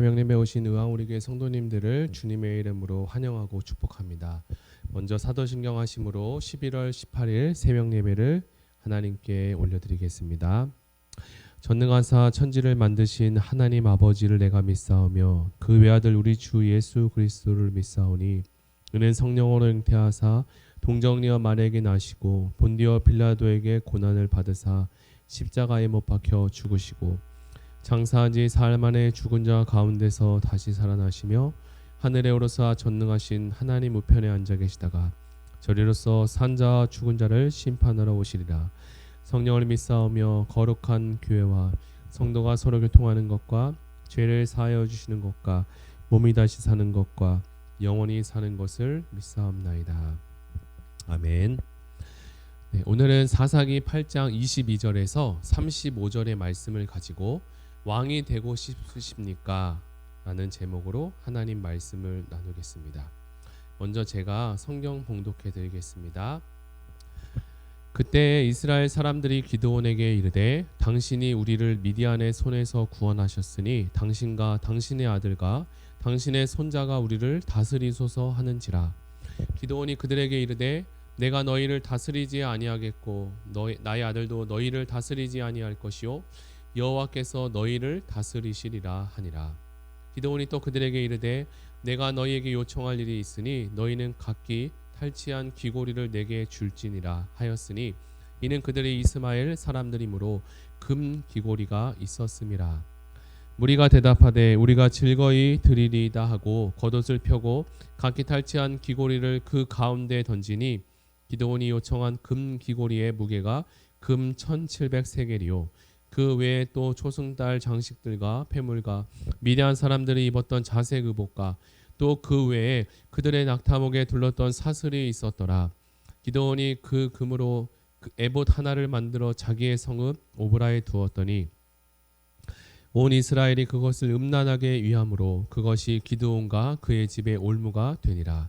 새벽님에 오신 의왕우리교회 성도님들을 주님의 이름으로 환영하고 축복합니다. 먼저 사도신경 하심으로 11월 18일 새벽 예배를 하나님께 올려드리겠습니다. 전능하사 천지를 만드신 하나님 아버지를 내가 믿사오며 그 외아들 우리 주 예수 그리스도를 믿사오니 은은 성령으로 잉태하사 동정녀 마리에게 나시고 본디어 빌라도에게 고난을 받으사 십자가에 못 박혀 죽으시고 장사한 지 사흘 만에 죽은 자 가운데서 다시 살아나시며 하늘에 오르사 전능하신 하나님 우편에 앉아 계시다가 저리로서 산자와 죽은 자를 심판하러 오시리라 성령을 믿사오며 거룩한 교회와 성도가 서로 교통하는 것과 죄를 사하여 주시는 것과 몸이 다시 사는 것과 영원히 사는 것을 믿사옵나이다. 아멘. 네, 오늘은 사사기 8장 22절에서 35절의 말씀을 가지고 왕이 되고 싶으십니까? 라는 제목으로 하나님 말씀을 나누겠습니다. 먼저 제가 성경 봉독해 드리겠습니다. 그때 이스라엘 사람들이 기드온에게 이르되 당신이 우리를 미디안의 손에서 구원하셨으니 당신과 당신의 아들과 당신의 손자가 우리를 다스리소서 하는지라 기드온이 그들에게 이르되 내가 너희를 다스리지 아니하겠고 너희, 나의 아들도 너희를 다스리지 아니할 것이요 여호와께서 너희를 다스리시리라 하니라. 기드온이 또 그들에게 이르되 내가 너희에게 요청할 일이 있으니 너희는 각기 탈취한 귀고리를 내게 줄지니라 하였으니 이는 그들의 이스마엘 사람들이므로 금 귀고리가 있었음이라. 무리가 대답하되 우리가 즐거이 드리리이다 하고 겉옷을 펴고 각기 탈취한 귀고리를 그 가운데 던지니 기드온이 요청한 금 귀고리의 무게가 금 1700세겔이요 그 외에 또 초승달 장식들과 폐물과 미디안 사람들이 입었던 자색 의복과 또 그 외에 그들의 낙타목에 둘렀던 사슬이 있었더라. 기도원이 그 금으로 그 에봇 하나를 만들어 자기의 성읍 오브라에 두었더니 온 이스라엘이 그것을 음란하게 위함으로 그것이 기드온과 그의 집의 올무가 되니라.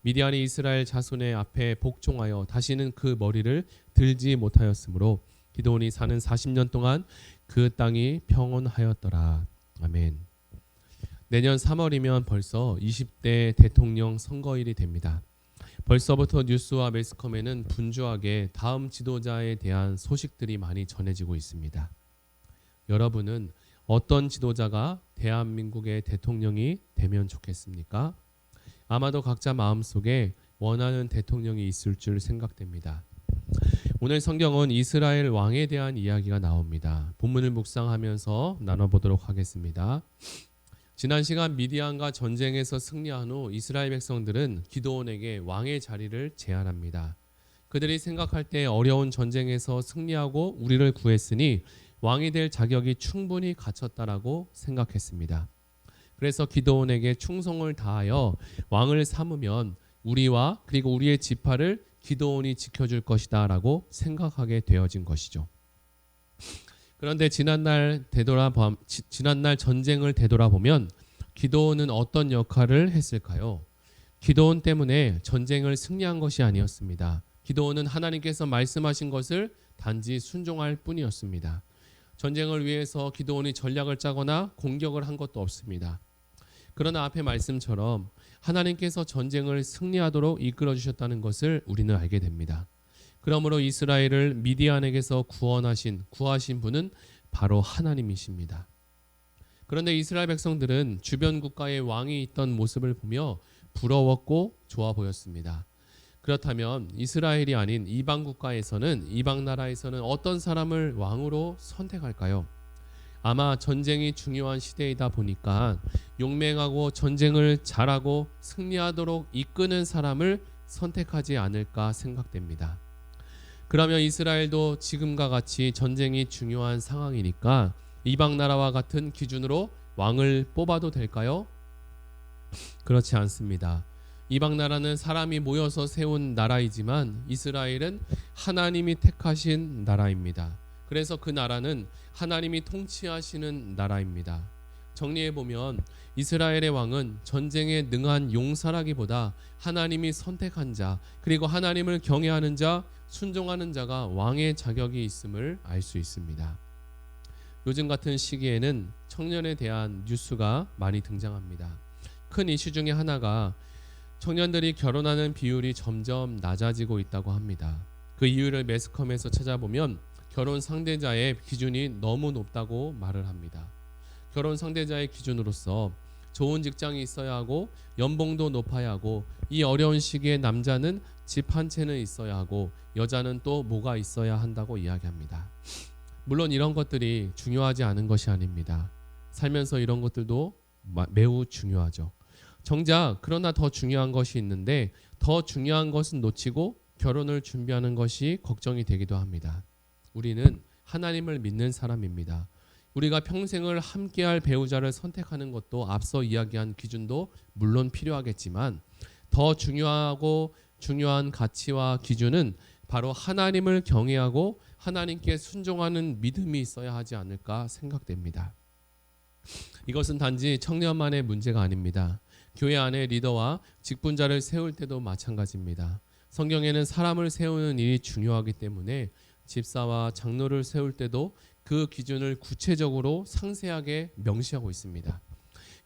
미디안이 이스라엘 자손의 앞에 복종하여 다시는 그 머리를 들지 못하였으므로 기도온이 사는 40년 동안 그 땅이 평온하였더라. 아멘. 내년 3월이면 벌써 20대 대통령 선거일이 됩니다. 벌써부터 뉴스와 매스컴에는 분주하게 다음 지도자에 대한 소식들이 많이 전해지고 있습니다. 여러분은 어떤 지도자가 대한민국의 대통령이 되면 좋겠습니까? 아마도 각자 마음속에 원하는 대통령이 있을 줄 생각됩니다. 오늘 성경은 이스라엘 왕에 대한 이야기가 나옵니다. 본문을 묵상하면서 나눠보도록 하겠습니다. 지난 시간 미디안과 전쟁에서 승리한 후 이스라엘 백성들은 기도원에게 왕의 자리를 제안합니다. 그들이 생각할 때 어려운 전쟁에서 승리하고 우리를 구했으니 왕이 될 자격이 충분히 갖췄다라고 생각했습니다. 그래서 기도원에게 충성을 다하여 왕을 삼으면 우리와 그리고 우리의 지파를 기도원이 지켜줄 것이다 라고 생각하게 되어진 것이죠. 그런데 지난날 되돌아 지난날 전쟁을 되돌아보면 기도원은 어떤 역할을 했을까요? 기도원 때문에 전쟁을 승리한 것이 아니었습니다. 기도원은 하나님께서 말씀하신 것을 단지 순종할 뿐이었습니다. 전쟁을 위해서 기도원이 전략을 짜거나 공격을 한 것도 없습니다. 그러나 앞의 말씀처럼 하나님께서 전쟁을 승리하도록 이끌어 주셨다는 것을 우리는 알게 됩니다. 그러므로 이스라엘을 미디안에게서 구원하신 구하신 분은 바로 하나님이십니다. 그런데 이스라엘 백성들은 주변 국가의 왕이 있던 모습을 보며 부러웠고 좋아 보였습니다. 그렇다면 이스라엘이 아닌 이방 국가에서는 이방 나라에서는 어떤 사람을 왕으로 선택할까요? 아마 전쟁이 중요한 시대이다 보니까 용맹하고 전쟁을 잘하고 승리하도록 이끄는 사람을 선택하지 않을까 생각됩니다. 그러면 이스라엘도 지금과 같이 전쟁이 중요한 상황이니까 이방 나라와 같은 기준으로 왕을 뽑아도 될까요? 그렇지 않습니다. 이방 나라는 사람이 모여서 세운 나라이지만 이스라엘은 하나님이 택하신 나라입니다. 그래서 그 나라는 하나님이 통치하시는 나라입니다. 정리해 보면 이스라엘의 왕은 전쟁에 능한 용사라기보다 하나님이 선택한 자, 그리고 하나님을 경외하는 자, 순종하는 자가 왕의 자격이 있음을 알 수 있습니다. 요즘 같은 시기에는 청년에 대한 뉴스가 많이 등장합니다. 큰 이슈 중에 하나가 청년들이 결혼하는 비율이 점점 낮아지고 있다고 합니다. 그 이유를 매스컴에서 찾아보면 결혼 상대자의 기준이 너무 높다고 말을 합니다. 결혼 상대자의 기준으로서 좋은 직장이 있어야 하고 연봉도 높아야 하고 이 어려운 시기에 남자는 집 한 채는 있어야 하고 여자는 또 뭐가 있어야 한다고 이야기합니다. 물론 이런 것들이 중요하지 않은 것이 아닙니다. 살면서 이런 것들도 마- 매우 중요하죠. 정작 그러나 더 중요한 것이 있는데 더 중요한 것은 놓치고 결혼을 준비하는 것이 걱정이 되기도 합니다. 우리는 하나님을 믿는 사람입니다. 우리가 평생을 함께할 배우자를 선택하는 것도 앞서 이야기한 기준도 물론 필요하겠지만 더 중요하고 중요한 가치와 기준은 바로 하나님을 경외하고 하나님께 순종하는 믿음이 있어야 하지 않을까 생각됩니다. 이것은 단지 청년만의 문제가 아닙니다. 교회 안에 리더와 직분자를 세울 때도 마찬가지입니다. 성경에는 사람을 세우는 일이 중요하기 때문에 집사와 장로를 세울 때도 그 기준을 구체적으로 상세하게 명시하고 있습니다.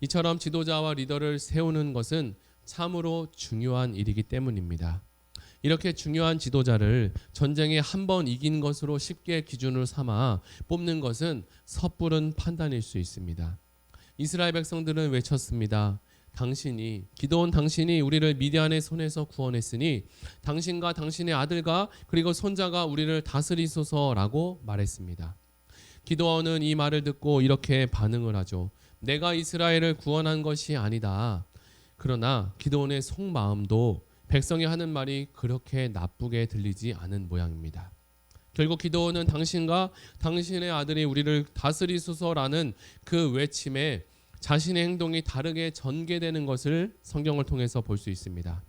이처럼 지도자와 리더를 세우는 것은 참으로 중요한 일이기 때문입니다. 이렇게 중요한 지도자를 전쟁에 한 번 이긴 것으로 쉽게 기준으로 삼아 뽑는 것은 섣부른 판단일 수 있습니다. 이스라엘 백성들은 외쳤습니다. 당신이 기도원 당신이 우리를 미디안의 손에서 구원했으니 당신과 당신의 아들과 그리고 손자가 우리를 다스리소서라고 말했습니다. 기도원은 이 말을 듣고 이렇게 반응을 하죠. 내가 이스라엘을 구원한 것이 아니다. 그러나 기도원의 속마음도 백성이 하는 말이 그렇게 나쁘게 들리지 않은 모양입니다. 결국 기도원은 당신과 당신의 아들이 우리를 다스리소서라는 그 외침에 자신의 행동이 다르게 전개되는 것을 성경을 통해서 볼 수 있습니다.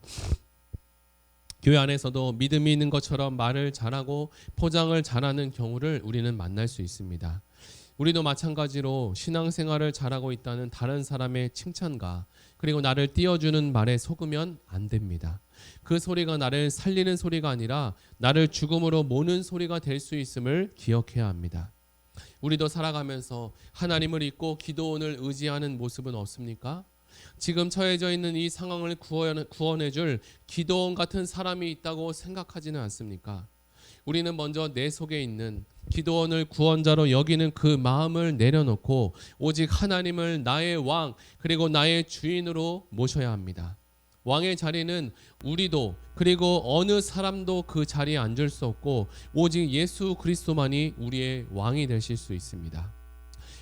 교회 안에서도 믿음이 있는 것처럼 말을 잘하고 포장을 잘하는 경우를 우리는 만날 수 있습니다. 우리도 마찬가지로 신앙생활을 잘하고 있다는 다른 사람의 칭찬과 그리고 나를 띄워주는 말에 속으면 안 됩니다. 그 소리가 나를 살리는 소리가 아니라 나를 죽음으로 모는 소리가 될 수 있음을 기억해야 합니다. 우리도 살아가면서 하나님을 잊고 기도원을 의지하는 모습은 없습니까? 지금 처해져 있는 이 상황을 구원해 줄 기도원 같은 사람이 있다고 생각하지는 않습니까? 우리는 먼저 내 속에 있는 기도원을 구원자로 여기는 그 마음을 내려놓고 오직 하나님을 나의 왕 그리고 나의 주인으로 모셔야 합니다. 왕의 자리는 우리도 그리고 어느 사람도 그 자리에 앉을 수 없고 오직 예수 그리스도만이 우리의 왕이 되실 수 있습니다.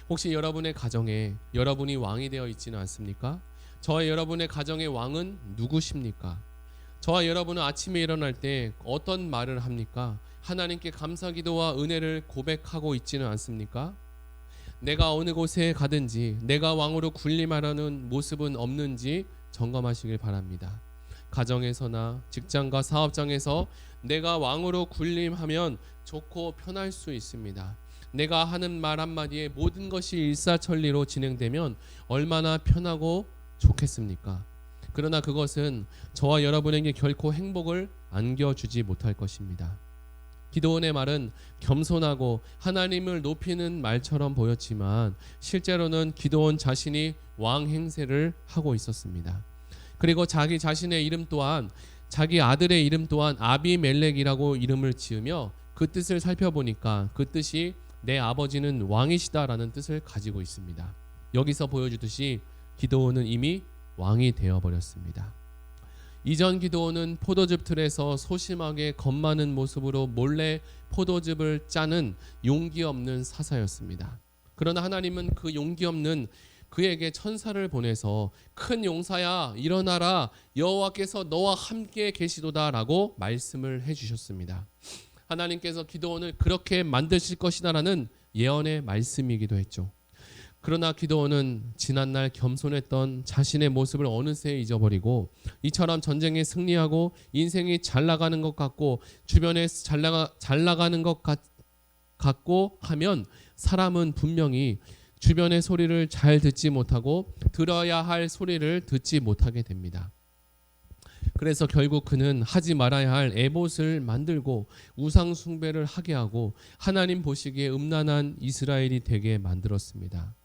혹시 여러분의 가정에 여러분이 왕이 되어 있지는 않습니까? 저와 여러분의 가정의 왕은 누구십니까? 저와 여러분은 아침에 일어날 때 어떤 말을 합니까? 하나님께 감사 기도와 은혜를 고백하고 있지는 않습니까? 내가 어느 곳에 가든지 내가 왕으로 군림하려는 모습은 없는지 점검하시길 바랍니다. 가정에서나 직장과 사업장에서 내가 왕으로 군림하면 좋고 편할 수 있습니다. 내가 하는 말 한마디에 모든 것이 일사천리로 진행되면 얼마나 편하고 좋겠습니까? 그러나 그것은 저와 여러분에게 결코 행복을 안겨주지 못할 것입니다. 기도원의 말은 겸손하고 하나님을 높이는 말처럼 보였지만 실제로는 기도원 자신이 왕 행세를 하고 있었습니다. 그리고 자기 자신의 이름 또한 자기 아들의 이름 또한 아비멜렉이라고 이름을 지으며 그 뜻을 살펴보니까 그 뜻이 내 아버지는 왕이시다라는 뜻을 가지고 있습니다. 여기서 보여주듯이 기도원은 이미 왕이 되어 버렸습니다. 이전 기도원은 포도즙 틀에서 소심하게 겁 많은 모습으로 몰래 포도즙을 짜는 용기 없는 사사였습니다. 그러나 하나님은 그 용기 없는 그에게 천사를 보내서 큰 용사야 일어나라 여호와께서 너와 함께 계시도다라고 말씀을 해 주셨습니다. 하나님께서 기도원을 그렇게 만드실 것이다라는 예언의 말씀이기도 했죠. 그러나 기도원은 지난날 겸손했던 자신의 모습을 어느새 잊어버리고 이처럼 전쟁에 승리하고 인생이 잘 나가는 것 같고 주변에 잘 나가 잘 나가는 것 같, 같고 하면 사람은 분명히 주변의 소리를 잘 듣지 못하고 들어야 할 소리를 듣지 못하게 됩니다. 그래서 결국 그는 하지 말아야 할 에봇을 만들고 우상 숭배를 하게 하고 하나님 보시기에 음란한 이스라엘이 되게 만들었습니다.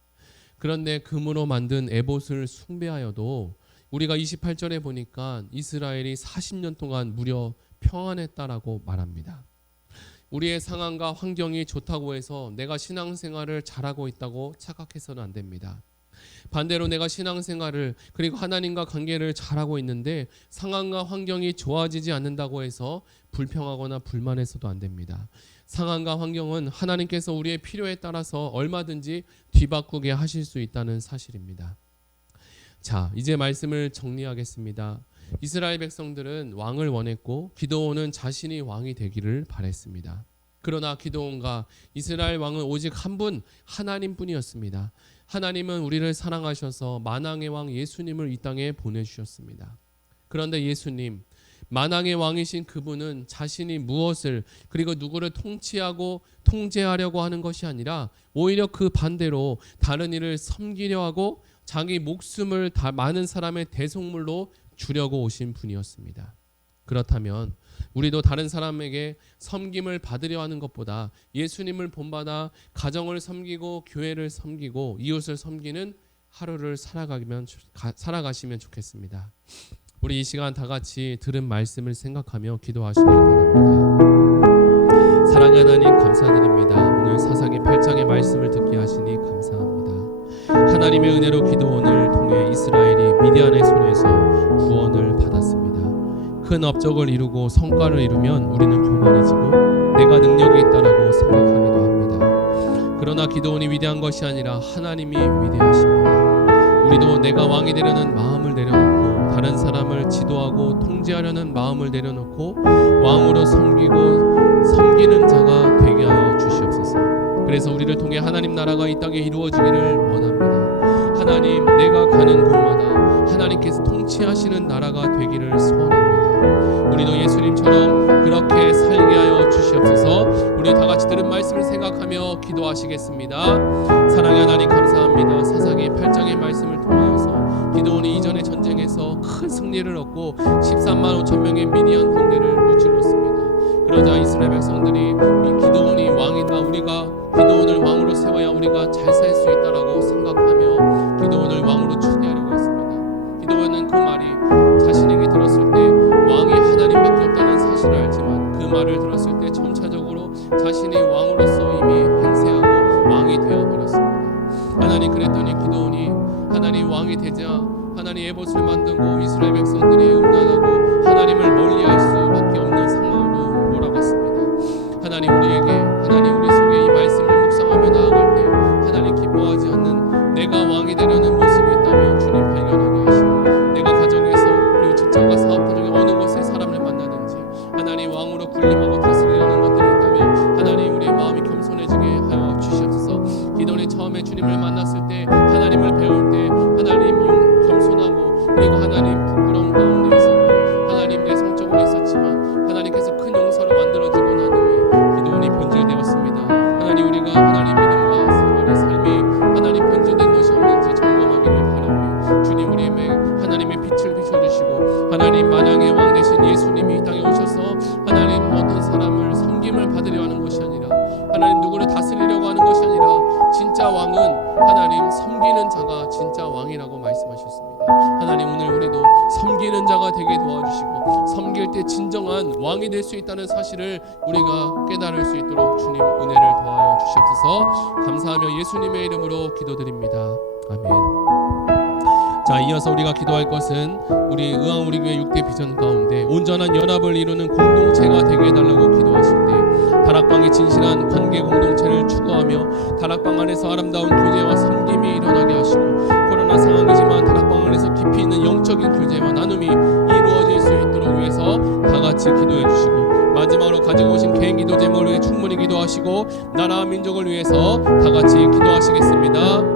그런데 금으로 만든 에봇을 숭배하여도 우리가 28절에 보니까 이스라엘이 40년 동안 무려 평안했다라고 말합니다. 우리의 상황과 환경이 좋다고 해서 내가 신앙생활을 잘하고 있다고 착각해서는 안 됩니다. 반대로 내가 신앙생활을 그리고 하나님과 관계를 잘하고 있는데 상황과 환경이 좋아지지 않는다고 해서 불평하거나 불만해서도 안 됩니다. 상황과 환경은 하나님께서 우리의 필요에 따라서 얼마든지 뒤바꾸게 하실 수 있다는 사실입니다. 자, 이제 말씀을 정리하겠습니다. 이스라엘 백성들은 왕을 원했고 기도원은 자신이 왕이 되기를 바랬습니다. 그러나 기도원과 이스라엘 왕은 오직 한 분 하나님뿐이었습니다. 하나님은 우리를 사랑하셔서 만왕의 왕 예수님을 이 땅에 보내주셨습니다. 그런데 예수님 만왕의 왕이신 그분은 자신이 무엇을 그리고 누구를 통치하고 통제하려고 하는 것이 아니라 오히려 그 반대로 다른 일을 섬기려 하고 자기 목숨을 다 많은 사람의 대속물로 주려고 오신 분이었습니다. 그렇다면 우리도 다른 사람에게 섬김을 받으려 하는 것보다 예수님을 본받아 가정을 섬기고 교회를 섬기고 이웃을 섬기는 하루를 살아가면 살아가시면 좋겠습니다. 우리 이 시간 다 같이 들은 말씀을 생각하며 기도하시길 바랍니다. 사랑의 하나님 감사드립니다. 오늘 사사기 8장의 말씀을 듣게 하시니 감사합니다. 하나님의 은혜로 기도원을 통해 이스라엘이 미디안의 손에서 구원을 받았습니다. 큰 업적을 이루고 성과를 이루면 우리는 교만해지고 내가 능력이 있다라고 생각하기도 합니다. 그러나 기도원이 위대한 것이 아니라 하나님이 위대하십니다. 우리도 내가 왕이 되려는 마음을 내려놓고 다른 사람을 지도하고 통제하려는 마음을 내려놓고 왕으로 섬기고 섬기는 자가 되게 하여 주시옵소서. 그래서 우리를 통해 하나님 나라가 이 땅에 이루어지기를 원합니다. 하나님 내가 가는 곳마다 하나님께서 통치하시는 나라가 되기를 소원합니다. 우리도 예수님처럼 그렇게 살게 하여 주시옵소서. 우리 다 같이 들은 말씀을 생각하며 기도하시겠습니다. 사랑의 하나님 감사합니다. 사사기 8장의 말씀을 통하여서 기도원이 전쟁에서 큰 승리를 얻고 13만 5천 명의 미디안 군대를 무찔렀습니다. 그러자 이스라엘 백성들이 기도원이 왕이다 우리가 기도원을 왕으로 세워야 우리가 잘 살 수 있다 그리고 하나님 기도할 것은 우리 의왕 우리 교회 6대 비전 가운데 온전한 연합을 이루는 공동체가 되게 해달라고 기도하실 때 다락방의 진실한 관계 공동체를 추구하며 다락방 안에서 아름다운 교제와 섬김이 일어나게 하시고 코로나 상황이지만 다락방 안에서 깊이 있는 영적인 교제와 나눔이 이루어질 수 있도록 위해서 다 같이 기도해 주시고 마지막으로 가지고 오신 개인 기도 제목을 위해 충분히 기도하시고 나라와 민족을 위해서 다 같이 기도하시겠습니다.